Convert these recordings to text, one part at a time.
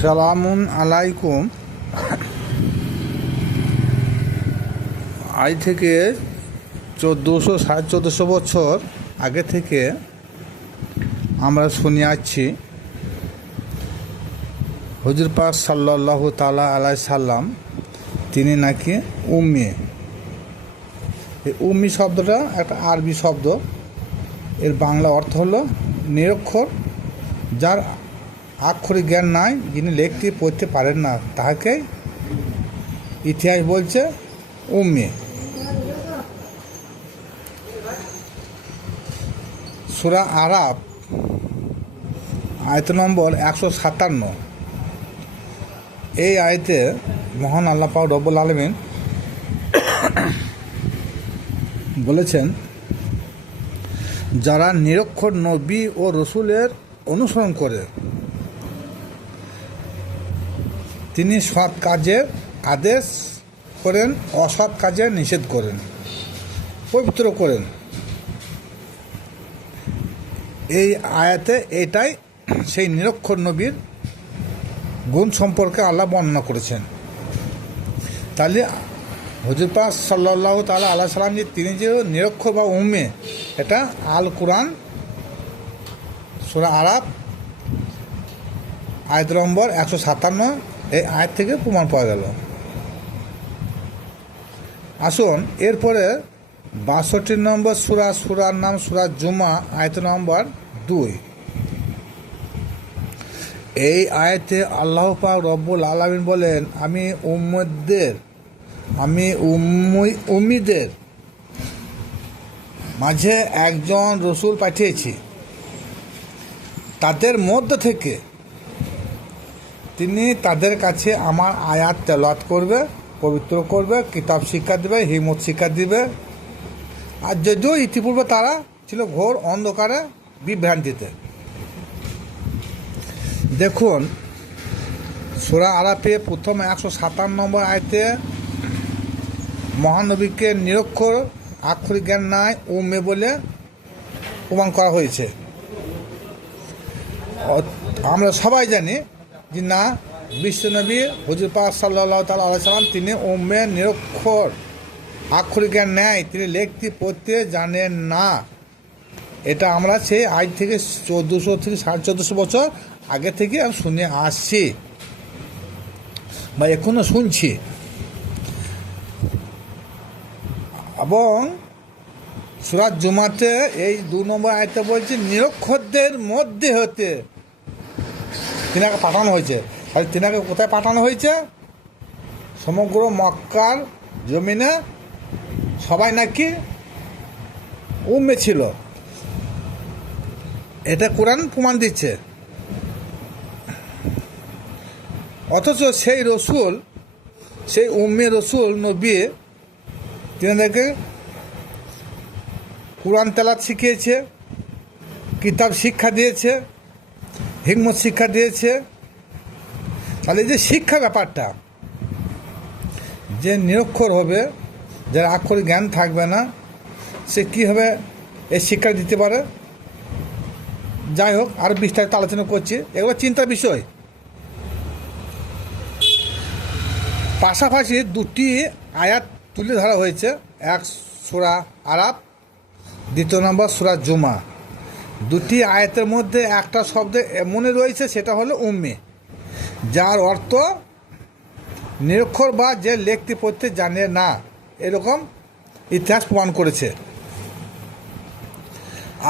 সালামুন আলাইকুম। আজ থেকে 1400-1450 বছর আগে থেকে আমরা শুনে আসছি হুজুর পাক সাল্লাল্লাহু তাআলা আলাইহি সাল্লাম তিনি নাকি উম্মি। এই উম্মি শব্দটা একটা আরবি শব্দ, এর বাংলা অর্থ হলো নিরক্ষর, যার আক্ষরিক জ্ঞান নাই, যিনি লিখতে পড়তে পারেন না, তাহাকে ইতিহাস বলছে উম্মি। সূরা আরাফ আয়াত নম্বর 157, এই আয়াতে মহান আল্লাহ পাক রব্বুল আলামিন বলেছেন, যারা নিরক্ষর নবী ও রসুলের অনুসরণ করে, তিনি সৎ কাজের আদেশ করেন, অসৎ কাজের নিষেধ করেন, পবিত্র করেন। এই আয়াতে এটাই সেই নিরক্ষর নবীর গুণ সম্পর্কে আল্লাহ বর্ণনা করেছেন। তাহলে হুজুর পাক সাল্লাল্লাহু তাআলা আলাইহি সাল্লাম যে তিনি যে নিরক্ষর বা উম্মি, এটা আল কুরআন সূরা আরাফ আয়াত নম্বর 157 এই আয়াত থেকে প্রমাণ পাওয়া গেল। আসুন এরপরে 62 নম্বর সূরার নাম সূরা জুমা, আয়াত নম্বর 2। এই আয়াতে আল্লাহ পাক রব্বুল আলামিন বলেন, আমি উম্মীদের মাঝে একজন রসুল পাঠিয়েছি, তাদের মধ্য থেকে তিনি তাদের কাছে আমার আয়াত তেলাওয়াত করবে, পবিত্র করবে, কিতাব শিক্ষা দেবে, হিকমত শিক্ষা দিবে। আর যদিও ইতিপূর্বে তারা ছিল ঘোর অন্ধকারে, বিভ্রান্তিতে। দেখুন সূরা আরাফে প্রথম 157 নম্বর আয়াতে মহানবীকে নিরক্ষর, আক্ষরিক জ্ঞান নাই, উম্মে বলে প্রমাণ করা হয়েছে। আমরা সবাই জানি যে না, বিশ্বনবী হুজুর পাক সাল্লাল্লাহু তাআলা আলাইহি সাল্লাম তিনি উম্মে, নিরক্ষর, আক্ষরিক জ্ঞান নেয়, তিনি লিখতে পড়তে জানেন না। এটা আমরা সেই আজ থেকে 1400 থেকে 1450 বছর আগে থেকে শুনে আসছি বা এখনো শুনছি। এবং সূরা জুমাতে এই 2 নম্বর আয়াতে বলছে, নিরক্ষরদের মধ্যে হতে তিনাকে পাঠানো হয়েছে। তাহলে তিনাকে কোথায় পাঠানো হয়েছে? সমগ্র মক্কার জমিনে সবাই নাকি উম্মে ছিল, এটা কোরআন প্রমাণ দিচ্ছে। অথচ সেই রসুল, সেই উম্মে রসুল নবী, তিনাদেরকে কোরআন তেলাওয়াত শিখিয়েছে, কিতাব শিক্ষা দিয়েছে, হিকমত শিক্ষা দিয়েছে। তাহলে যে শিক্ষা ব্যাপারটা, যে নিরক্ষর হবে, যার আক্ষরিক জ্ঞান থাকবে না, সে কীভাবে এই শিক্ষা দিতে পারে? যাই হোক, আর বিস্তারিত আলোচনা করছি, এগুলো চিন্তার বিষয়। পাশাপাশি 2টি আয়াত তুলে ধরা হয়েছে, এক সূরা আরাফ, 2 নম্বর সূরা জুমা। 2টি আয়াতের মধ্যে একটা শব্দ এমনই রয়েছে, সেটা হলো উম্মি, যার অর্থ নিরক্ষর বা যে লিখতে পড়তে জানে না, এরকম ইতিহাস প্রমাণ করেছে।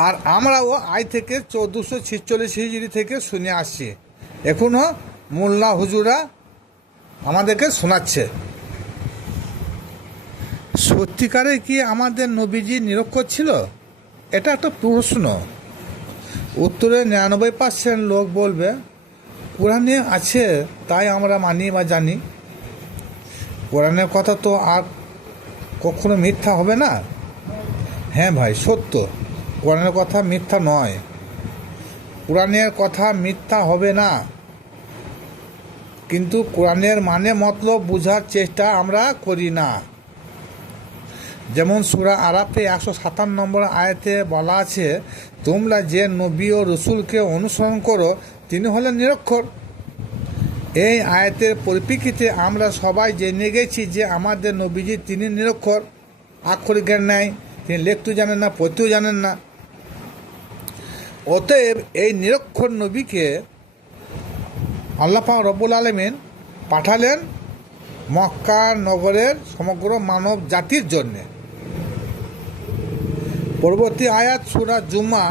আর আমরাও আজ থেকে 1446 হিজরি থেকে শুনে আসছি, এখনও মোল্লা হুজুরা আমাদেরকে শোনাচ্ছে। সত্যিকারে কি আমাদের নবীজি নিরক্ষর ছিল? এটা একটা প্রশ্ন। উত্তরে 99% লোক বলবে, কোরআনে আছে তাই আমরা মানি বা জানি। কোরআনের কথা তো আর কখনো মিথ্যা হবে না। হ্যাঁ ভাই, সত্য, কোরআনের কথা মিথ্যা নয়, কোরআনের কথা মিথ্যা হবে না, কিন্তু কোরআনের মানে মতলব বোঝার চেষ্টা আমরা করি না। যেমন সূরা আরাফে 157 নম্বর আয়াতে বলা আছে, তোমরা যে নবী ও রসুলকে অনুসরণ করো তিনি হলেন নিরক্ষর, এই আয়াতের পরিপ্রেক্ষিতে আমরা সবাই জেনে গেছি যে আমাদের নবীজি তিনি নিরক্ষর, আক্ষরিক জ্ঞান নাই, তিনি লিখতেও জানেন না, পড়তেও জানেন না। অতএব এই নিরক্ষর নবীকে আল্লাহ পাক রব্বুল আলামিন পাঠালেন মক্কা নগরের সমগ্র মানব জাতির জন্যে। পরবর্তী আয়াত সূরা জুমা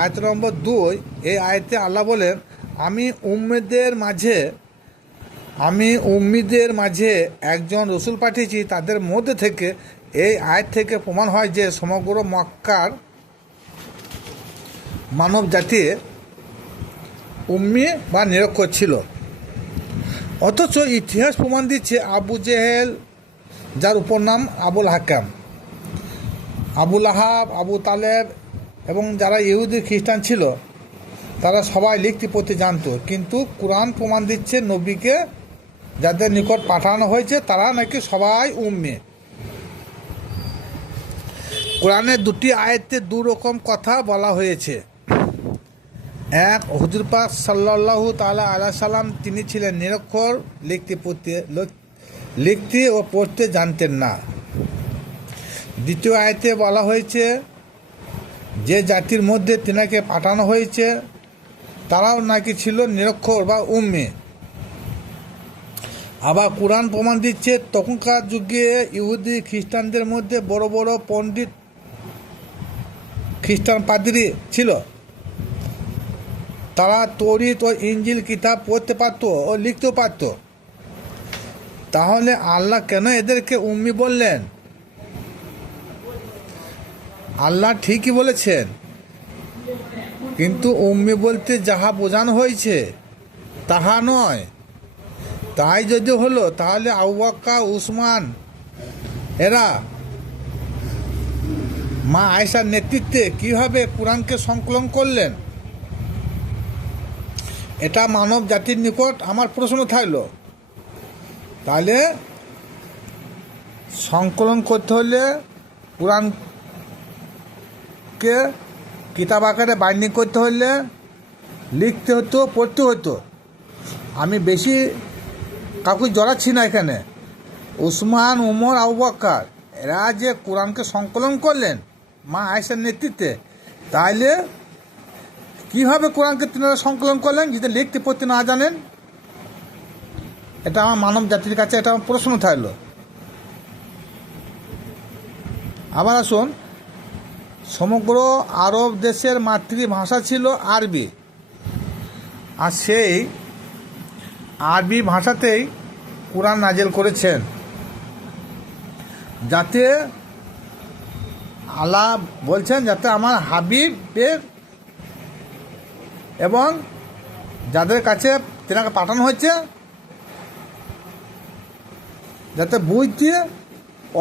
আয়াত নম্বর 2, এই আয়াতে আল্লাহ বলেন, আমি উম্মিদের মাঝে একজন রসুল পাঠিয়েছি। তাদের মধ্যে থেকে এই আয়াত থেকে প্রমাণ হয় যে সমগ্র মক্কার মানব জাতি উম্মি বা নিরক্ষর ছিল। অথচ ইতিহাস প্রমাণ দিচ্ছে আবু জেহেল, যার উপনাম আবুল হাকাম, আবুল আহাব, আবু তালেব এবং যারা ইহুদি খ্রিস্টান ছিল, তারা সবাই লিখতে পড়তে জানতো। কিন্তু কোরআন প্রমাণ দিচ্ছে নবীকে যাদের নিকট পাঠানো হয়েছে তারা নাকি সবাই উম্মি। কোরআনের দুটি আয়াতে দু রকম কথা বলা হয়েছে। এক, হুজুর পাক সাল্লাল্লাহু তাআলা আলাইহি সাল্লাম তিনি ছিলেন নিরক্ষর, লিখতে ও পড়তে জানতেন না। দ্বিতীয় আয়াতে বলা হয়েছে যে জাতির মধ্যে তিনাকে পাঠানো হয়েছে তারাও নাকি ছিল নিরক্ষর বা উম্মি। আবার কোরআন প্রমাণ দিচ্ছে তখনকার যুগে ইহুদি খ্রিস্টানদের মধ্যে বড় বড় পণ্ডিত খ্রিস্টান পাদ্রী ছিল। তারা তৌরাত ও ইনজিল কিতাব পড়তে পারত ও লিখতেও পারত। তাহলে আল্লাহ কেন এদেরকে উম্মি বললেন? আল্লাহ ঠিকই বলেছেন, কিন্তু উম্মি বলতে যাহা বোঝানো হয়েছে তাহা নয়। তাই যদি হলো তাহলে আবু বকর, উসমান এরা মা আয়েশার নেতৃত্বে কিভাবে কোরআনকে সংকলন করলেন? এটা মানব জাতির নিকট আমার প্রশ্ন থাকলো। তাহলে সংকলন করতে হলে কোরআনকে কিতাব আকারে বাইন্ডিং করতে হলে লিখতে হতো, পড়তে হতো। আমি বেশি কাউকে জড়াচ্ছি না এখানে। উসমান, উমর, আবু বকর এরা যে কোরআনকে সংকলন করলেন মা আয়েশার নেতৃত্বে, তাইলে কীভাবে কোরআনকে তিনারা সংকলন করলেন যদি লিখতে পড়তে না জানেন? এটা আমার মানব জাতির কাছে এটা আমার প্রশ্ন থাকলো। আবার আসুন, সমগ্র আরব দেশের মাতৃভাষা ছিল আরবি, আর সেই আরবি ভাষাতেই কোরআন নাজিল করেছেন, যাতে আল্লাহ বলছেন যাতে আমার হাবিবের এবং যাদের কাছে তেনাকে পাঠানো হয়েছে যাতে বুঝতে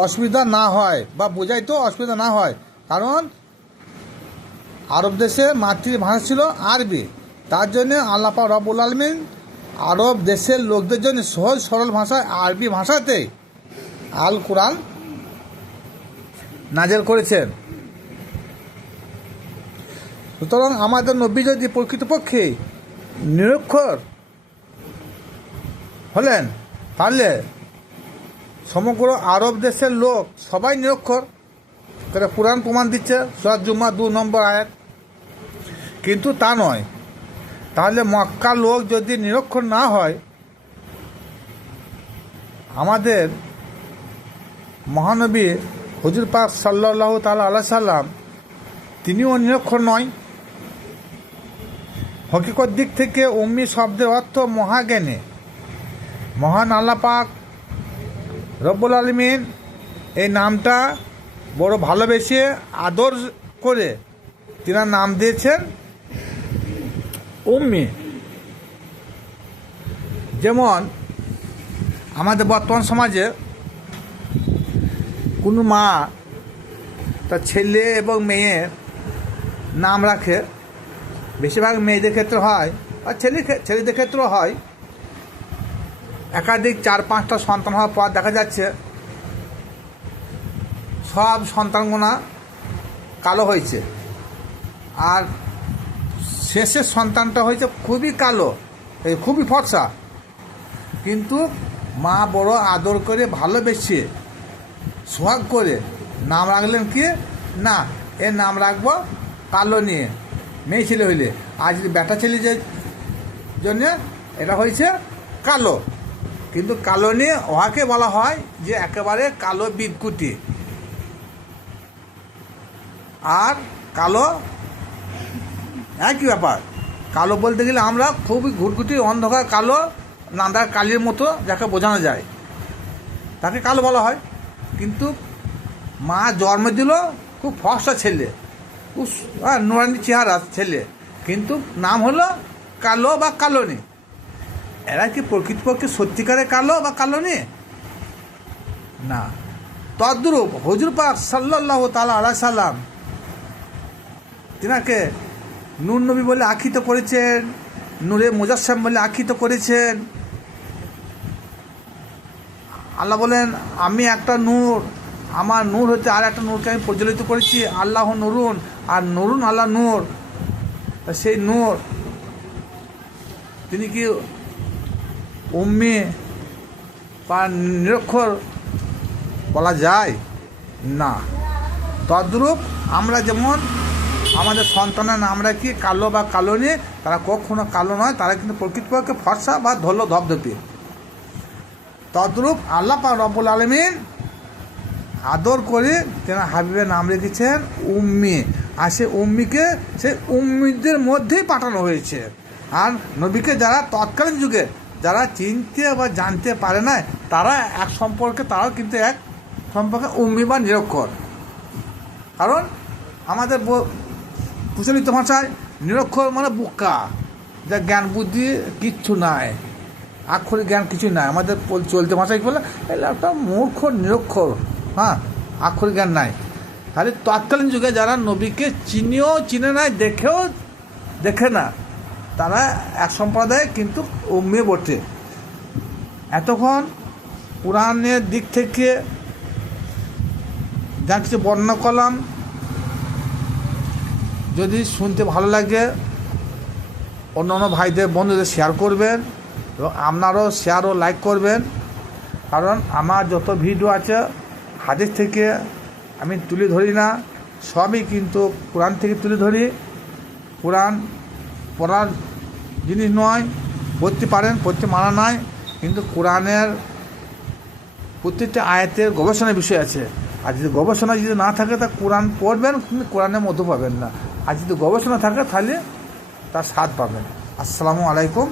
অসুবিধা না হয় বা বোঝাইতেও অসুবিধা না হয়। কারণ আরব দেশে মাতৃভাষা ছিল আরবি, তার জন্যে আল্লাহ পাক রব্বুল আলামিন আরব দেশের লোকদের জন্য সহজ সরল ভাষায় আরবি ভাষাতেই আল কোরআন নাজিল করেছেন। সুতরাং আমাদের নবী যদি প্রকৃতপক্ষে নিরক্ষর হলেন, তাহলে সমগ্র আরব দেশের লোক সবাই নিরক্ষর, তারা কোরআন প্রমাণ দিচ্ছে সূরা জুমা 2 নম্বর আয়াত। কিন্তু তা নয়। তাহলে মক্কার লোক যদি নিরক্ষর না হয়, আমাদের মহানবী হুজুর পাক সাল্লাল্লাহু তাআলা আলাইহি সাল্লাম তিনিও নিরক্ষর নয়। হকিকত দিক থেকে উম্মি শব্দের অর্থ মহাজ্ঞানী। মহান আল্লাহ পাক রব্বুল আলামিন এই নামটা বড় ভালোবেসে আদর করে তিনার নাম দিয়েছেন উম্মি। যেমন আমাদের বর্তমান সমাজে কোনো মা তার ছেলে এবং মেয়ের নাম রাখে, বেশিরভাগ মেয়েদের ক্ষেত্রে হয় আর ছেলেদের ক্ষেত্রেও হয়। একাধিক 4-5টা সন্তান হওয়ার পর দেখা যাচ্ছে সব সন্তানগুনা কালো হয়েছে, আর শেষের সন্তানটা হয়েছে খুবই কালো, খুবই ফর্সা। কিন্তু মা বড় আদর করে ভালোবেসে সোহাগ করে নাম রাখলেন কি না, এর নাম রাখবো কালো নিয়ে, মেয়ে ছেলে হইলে। আর যদি বেটা ছেলে যে জন্যে এটা হয়েছে কালো, কিন্তু কালো নিয়ে ওহাকে বলা হয় যে একেবারে কালো বিদকুটি। আর কালো একই ব্যাপার। কালো বলতে গেলে আমরা খুবই ঘুটঘুটি অন্ধকার কালো, নান্দার কালির মতো যাকে বোঝানো যায় তাকে কালো বলা হয়। কিন্তু মা জন্ম দিল খুব ফর্সা ছেলে, খুব নুরানি চেহারা ছেলে, কিন্তু নাম হলো কালো বা কালোনি। এরা কি প্রকৃতপক্ষে সত্যিকারে কালো বা কালোনি? না। তদ্রূপ হুজুর পাক সাল্লাল্লাহু তাআলা আলাইহি সাল্লাম তিনাকে নূর নবী বলে আখ্যিত করেছেন, নূরে মুজাসসাম বলে আখ্যিত করেছেন। আল্লাহ বলেন, আমি একটা নূর, আমার নূর হতে আর একটা নূরকে আমি প্রজ্বলিত করেছি, আল্লাহ নুরুন, আর নুরুন আল্লাহ নূর। সেই নূর তিনি কি উম্মি বা নিরক্ষর বলা যায় না। তদ্রূপ আমরা যেমন আমাদের সন্তানের নাম রাখি কালো বা কালোনি, তারা কখনো কালো নয়, তারা কিন্তু প্রকৃতপক্ষে ফর্সা বা ধল্ল ধপধপি। তদ্রূপ আল্লাহ পাক রব্বুল আলামিন আদর করে তেনা হাবিবের নাম রেখেছেন উম্মি। আর সে উম্মিকে সেই উম্মিদের মধ্যেই পাঠানো হয়েছে। আর নবীকে যারা তৎকালীন যুগে যারা চিনতে বা জানতে পারে না, তারা এক সম্পর্কে, তারাও কিন্তু এক সম্পর্কে উম্মি বা নিরক্ষর। কারণ আমাদের প্রচলিত ভাষায় নিরক্ষর মানে বোকা, যা জ্ঞান বুদ্ধি কিচ্ছু নাই, আক্ষরিক জ্ঞান কিছু নাই। আমাদের চলতে ভাষায় কি বলে, এগুলো একটা মূর্খ নিরক্ষর, হ্যাঁ, আক্ষরিক জ্ঞান নাই। তাহলে তৎকালীন যুগে যারা নবীকে চিনেও চিনে নাই, দেখেও দেখে না, তারা এক সম্প্রদায় কিন্তু উম্মি বটে। এতক্ষণ কোরআনের দিক থেকে যা কিছু বর্ণনা করলাম, যদি শুনতে ভালো লাগে অন্য অন্য ভাইদের বন্ধুদের শেয়ার করবেন, এবং আপনারাও শেয়ার ও লাইক করবেন। কারণ আমার যত ভিডিও আছে হাদিস থেকে আমি তুলে ধরি না, সবই কিন্তু কোরআন থেকে তুলে ধরি। কোরআন পড়ার জিনিস নয়, পড়তে পারেন, পড়তে মানা নয়, কিন্তু কোরআনের প্রত্যেকটা আয়াতের গবেষণার বিষয় আছে। আর যদি গবেষণা যদি না থাকে, তা কোরআন পড়বেন কিন্তু কোরআনের মধ্যে পাবেন না। আর যদি গবেষণা থাকে তাহলে তার স্বাদ পাবেন। আসসালামু আলাইকুম।